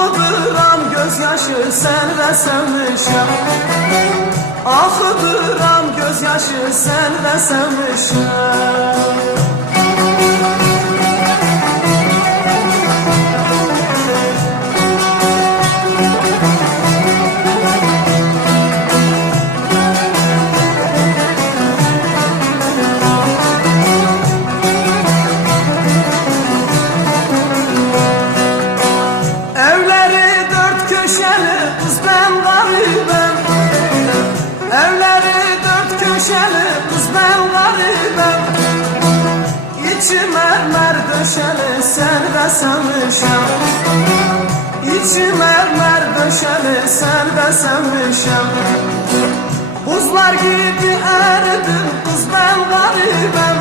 Axıdıram gözyaşı sənlə sevmişəm. Axıdıram gözyaşı sənlə sevmişəm. Evleri dört köşeli kız ben garibim. İçi mermer döşeli sen de sevmişem. İçi mermer döşeli sen de sevmişem. Buzlar gibi eridim kız ben garibim.